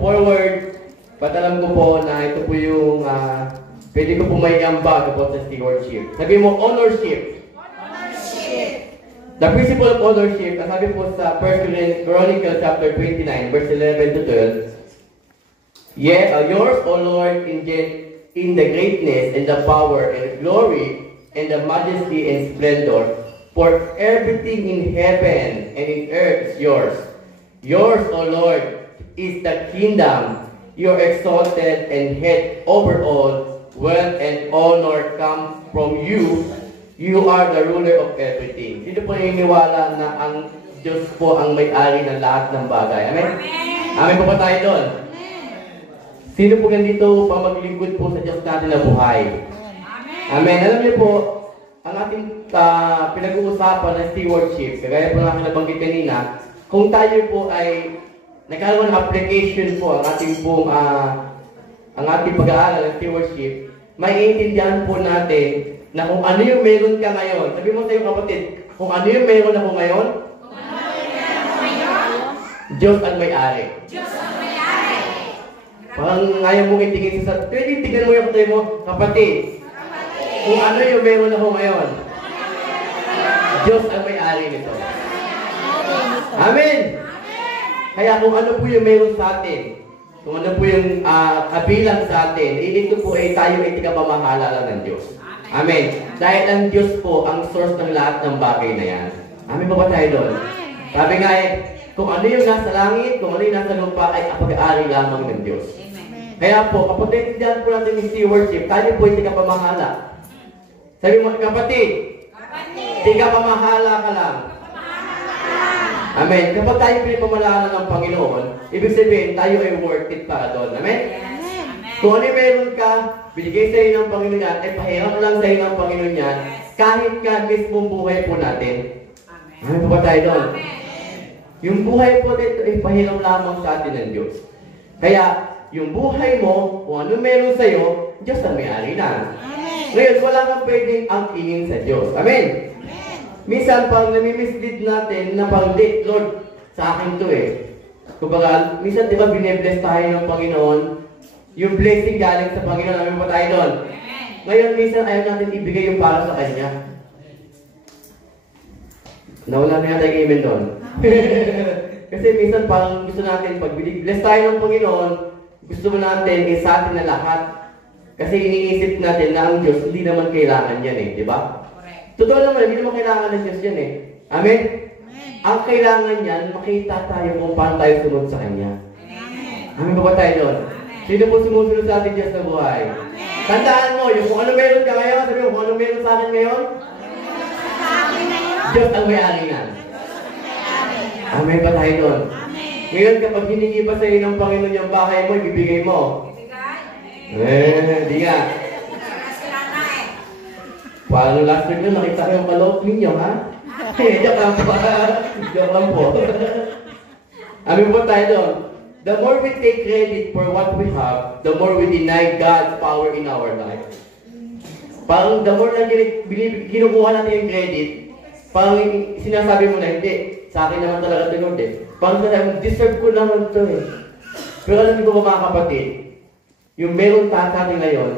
Forward, but alam ko po na ito po yung pwede ko po may ambag about sa stewardship. Sabi mo, ownership. The principle of ownership, sabi po sa 1 Chronicles chapter 29, verse 11 to 12, yours, O Lord, in the greatness and the power and glory and the majesty and splendor, for everything in heaven and in earth is yours. Yours, O Lord, is the kingdom. You are exalted and head over all. Wealth and honor come from you. You are the ruler of everything. Sino po naniniwala na ang Diyos po ang may-ari ng lahat ng bagay? Amen? Amen po ba tayo doon? Sino po ganito pa maglingkod po sa Diyos natin na buhay? Amen. Alam niyo po, ang ating pinag-uusapan na stewardship, kagaya po natin nabanggit kanina, kung tayo po ay nagkaroon ng application po ang ating pag-aaral ng stewardship, maiintindihan po natin na kung ano yung meron ka ngayon. Sabi mo sa iyong kapatid, kung ano yung meron ako ngayon, Diyos ang may-ari. Parang ngayon mong itingin sa pwede tingnan mo yung kapatid mo, kapatid, kung ano yung meron ako ngayon, Diyos ang may-ari nito. Amen! Kaya kung ano po yung meron sa atin, kung ano po yung kabilang sa atin, ito po ay tayo ay tigapamahala lang ng Diyos. Amen. Dahil ang Diyos po ang source ng lahat ng bagay na yan. Amen po ba tayo doon? Sabi nga kung ano yung nasa langit, kung ano yung nasa lupa, ay kapag-aari lamang ng Diyos. Kaya po, kapag naintindihan po natin yung stewardship, tayo po ay tigapamahala. Sabi mo, kapatid, tigapamahala ka lang. Amen. Kapag tayo pinipamalaan ng Panginoon, ibig sabihin, tayo ay worth it para doon. Amen? Kung ano meron ka, binigay sa iyo ng Panginoon yan, ay pahiram lang sa iyo ng Panginoon yan, kahit ka mismong buhay po natin. Amen po ba tayo doon? Yung buhay po dito ay pahiram lamang sa atin ng Diyos. Kaya, yung buhay mo, kung ano meron sa iyo, Diyos ang may-ari na. Ngayon, wala kang pwedeng angkinin sa Diyos. Amen? Minsan, pag nami-mislead natin na pag Lord, sa akin to Kumbaga, minsan di ba bine-bless tayo ng Panginoon, yung blessing galing sa Panginoon, namin pa tayo doon. Ngayon, minsan ayaw natin ibigay yung para sa Kanya. Nawala na yata yung amen doon. Kasi minsan parang gusto natin, pag bless tayo ng Panginoon, gusto mo natin sa atin na lahat. Kasi iniisip natin na ang Diyos, hindi naman kailangan yan di ba? Totoo naman, hindi naman kailangan ng Diyos yan Amen? Ang kailangan yan, makita tayo kung paano tayo sumunod sa Kanya. Amen ba tayo doon? Sino po sumusunod sa ating Diyos na buhay? Tandaan mo, yung kung ano meron ka ngayon, sabi mo, kung ano meron sa akin ngayon, Diyos ang may-ari na. Amen ba tayo doon? Ngayon, kapag hiningi pa sa iyo ng Panginoon yung bahay mo, ibibigay mo. Di nga. Paano last week nyo, nakita ko yung kaloob ninyo, ha? Joke lang po. Joke lang po. Amin po tayo doon. The more we take credit for what we have, the more we deny God's power in our life. Parang the more na kinukuha natin yung credit, parang sinasabi mo na, hindi, sa akin naman talaga ito Parang sinasabi mo, deserve ko naman ito Pero alam niyo ba mga kapatid, yung meron tayo natin ngayon,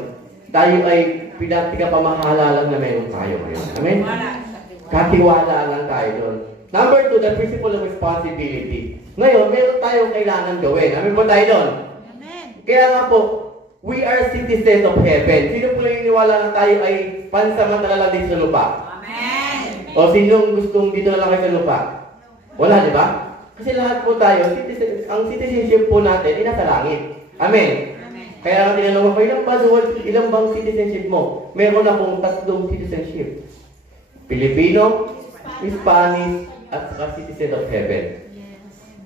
tayo ay pinagpamahala lang na meron tayo ngayon. Amen? Katiwala lang tayo doon. Number 2, the principle of responsibility. Ngayon, meron tayong kailangan gawin. Amen po tayo doon? Amen. Kaya nga po, we are citizens of heaven. Sino po naniniwala na tayo ay pansamantala lang dito sa lupa? Amen. O sinong gustong dito na lang kayo sa lupa? Wala, di ba? Kasi lahat po tayo, ang citizenship po natin ay nasa langit. Amen. Kaya nga tinanong ako, ilang bang citizenship mo? Meron akong 3 citizenship. Pilipino, Spanish, at saka citizen of heaven.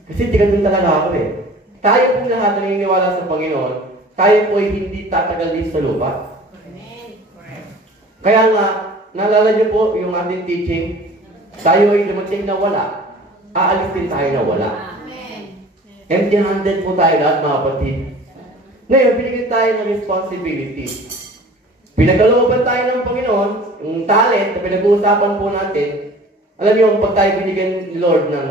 Kasi tigadun talaga ako Tayo pong lahat na naniniwala sa Panginoon, tayo po ay hindi tatagal dito sa lupa. Kaya nga, naalala niyo po yung ating teaching, tayo ay dumating na wala, aalis din tayo na wala. Empty-handed po tayo lahat mga kapatid. Ngayon, binigyan tayo ng responsibility. Pinagkalooban tayo ng Panginoon, yung talent na pinag-uusapan po natin, alam niyo, kapag tayo binigyan ni Lord ng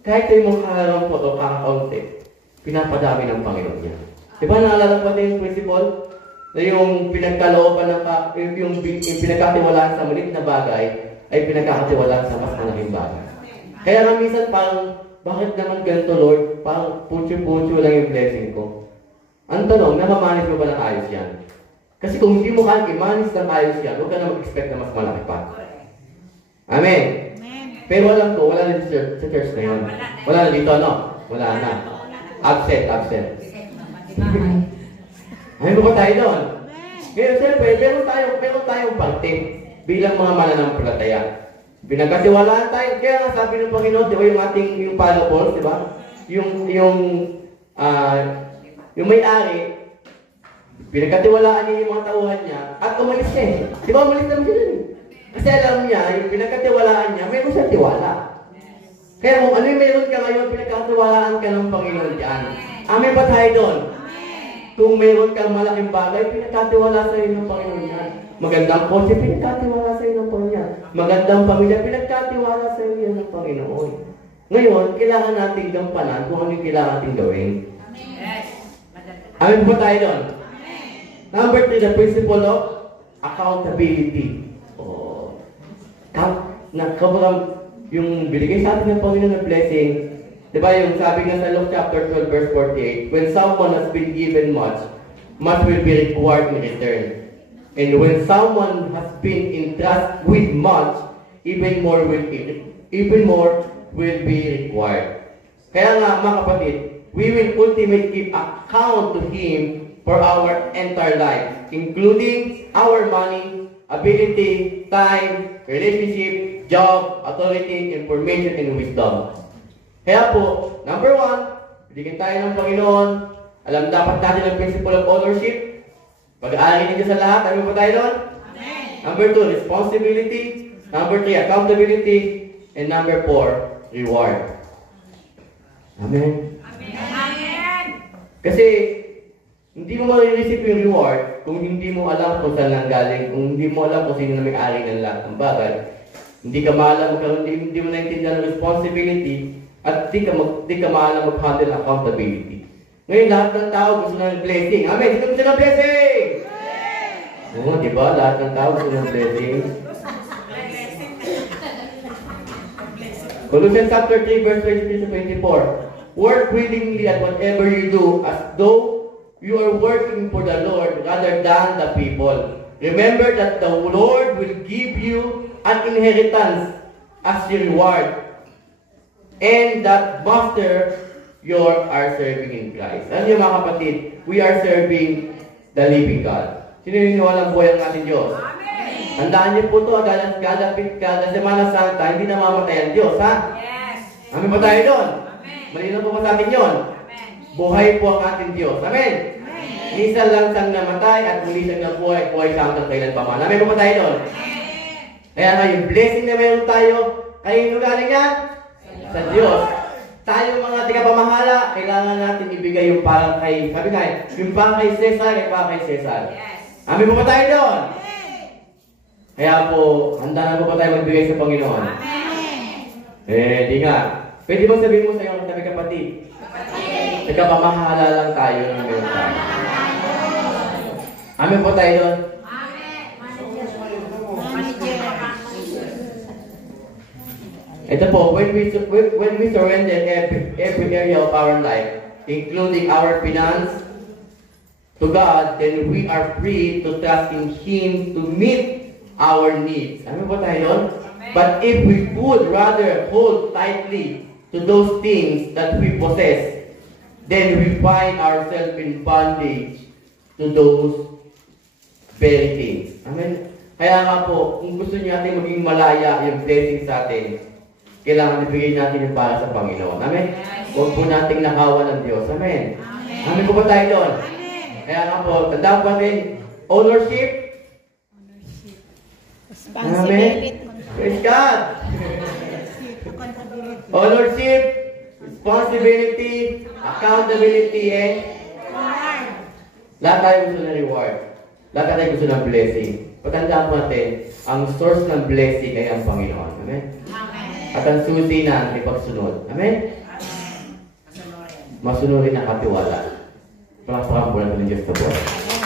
kahit tayo mong kakarampot o kakakaunti, pinapadami ng Panginoon niya. Diba naalala pa din yung principle? Na yung pinagkalooban ng yung pinagkatiwalaan sa maliit na bagay ay pinagkakatiwalaan sa mas malaking bagay. Kaya nga minsan parang, bakit naman ganito Lord? Parang putyo-putyo lang yung blessing ko. Ang tanong, namamanis mo ba ng ayos yan? Kasi kung hindi mo kaya i-manis ng ayos yan, huwag ka na mag-expect na mas malaki pa. Amen. Pero alam ko, wala na sa church na yun. Wala na dito, no? Wala na. Absent. Ay, ba tayo doon? Ngayon, siyempre, meron tayong parte bilang mga mananampalataya. Pinagkatiwalaan tayo. Kaya nga sabi ng Panginoon, di ba yung ating yung parables, di ba? Yung may-ari, pinagkatiwalaan niya yung mga tauhan niya at umalis siya eh. Di ba umalis naman siya dun? Kasi alam niya, yung pinagkatiwalaan niya, meron siyang tiwala. Kaya kung ano yung meron ka ngayon, pinagkatiwalaan ka ng Panginoon dyan. Amen ba tayo doon? Kung meron kang malaking bagay, pinagkatiwala sa iyo ng Panginoon yan. Magandang kotse, pinagkatiwala sa iyo ng Panginoon yan. Magandang pamilya, pinagkatiwala sa iyo ng Panginoon. Ngayon, kailangan natin gampanan kung ano yung kailangan natin gawin. Amen po tayo doon? Number 3, the principle of accountability. Yung binigay sa atin ng Panginoon ng blessing, di ba yung sabi nga sa Luke chapter 12 verse 48, when someone has been given much, much will be required in return. And when someone has been entrusted with much, even more will be required. Kaya nga mga kapatid, we will ultimately give account to Him for our entire life, including our money, ability, time, relationship, job, authority, information, and wisdom. Kaya po, number 1, bigyan tayo ng Panginoon. Alam dapat natin ang principle of ownership. Pag-aaral niyo sa lahat, ano po tayo doon? Amen. Number 2, responsibility. Number 3, accountability. And number 4, reward. Amen. Amen. Kasi, hindi mo ma-receive yung reward kung hindi mo alam kung saan nanggaling, kung hindi mo alam kung sino na may-ari ng lahat ng bagay. Hindi ka maalam, hindi mo naintindihan ang responsibility, at di ka maalam mag-handle accountability. Ngayon, lahat ng tao gusto ng blessing. Amen! Sino gusto ng blessing? Oo, di ba? Lahat ng tao gusto ng blessing. Colossians chapter 3, verse 23 to 24. Work willingly at whatever you do, as though you are working for the Lord rather than the people. Remember that the Lord will give you an inheritance as your reward, and that master you are serving in Christ. Ano yung mga kapatid? We are serving the living God. Sino yung niwalang buhay ang ating Diyos? Amen! Tandaan niyo po ito, kada Semana Santa, hindi namamatay ang Diyos, ha? Yes! Amen ba tayo doon? Amen! Malinaw po ba sa atin yun? Amen! Buhay po ang ating Diyos. Amen! Amen! Minsan lang siyang namatay at muli siyang nabuhay, buhay siya hanggang kailan pa man. Amen ba tayo doon? Amen! Kaya nga yung blessing na meron tayo, kayo galing yan? Sa Diyos. Tayo mga tigapamahala, kailangan natin ibigay yung para kay, sabi nga, yung para kay Cesar, ay para kay Cesar. Yes. Amin po ba tayo doon? Amen. Kaya po, handa na po ba tayo magbigay sa Panginoon? Amen. Di nga. Pwede ba sabihin mo sa iyong tabi kapatid? Kapatid. Tigapamahala lang tayo ng meron tayo. Amin po tayo doon? Ito po, when we surrender every area of our life, including our finance, to God, then we are free to trust in Him to meet our needs. Ano po tayo doon? But if we would rather hold tightly to those things that we possess, then we find ourselves in bondage to those very things. Amen? Kaya nga po, kung gusto niyo natin maging malaya yung blessing sa atin, kailangan ibigay natin yung para sa Panginoon. Amen? Huwag po nating nakawan ng Diyos. Amen? Amen po ba tayo doon? Amen. Kaya nga po, tandaan po natin, ownership. Responsibility. Praise God. Ownership, responsibility, accountability, and lahat tayo gusto ng reward. Lahat tayo gusto ng blessing. Patandaan po natin, ang source ng blessing ay ang Panginoon. Amen? Amen. At ang susi na ang ipagsunod. Amen? Masunurin ang katiwala. Palakpakan po natin ng Diyos na buhay.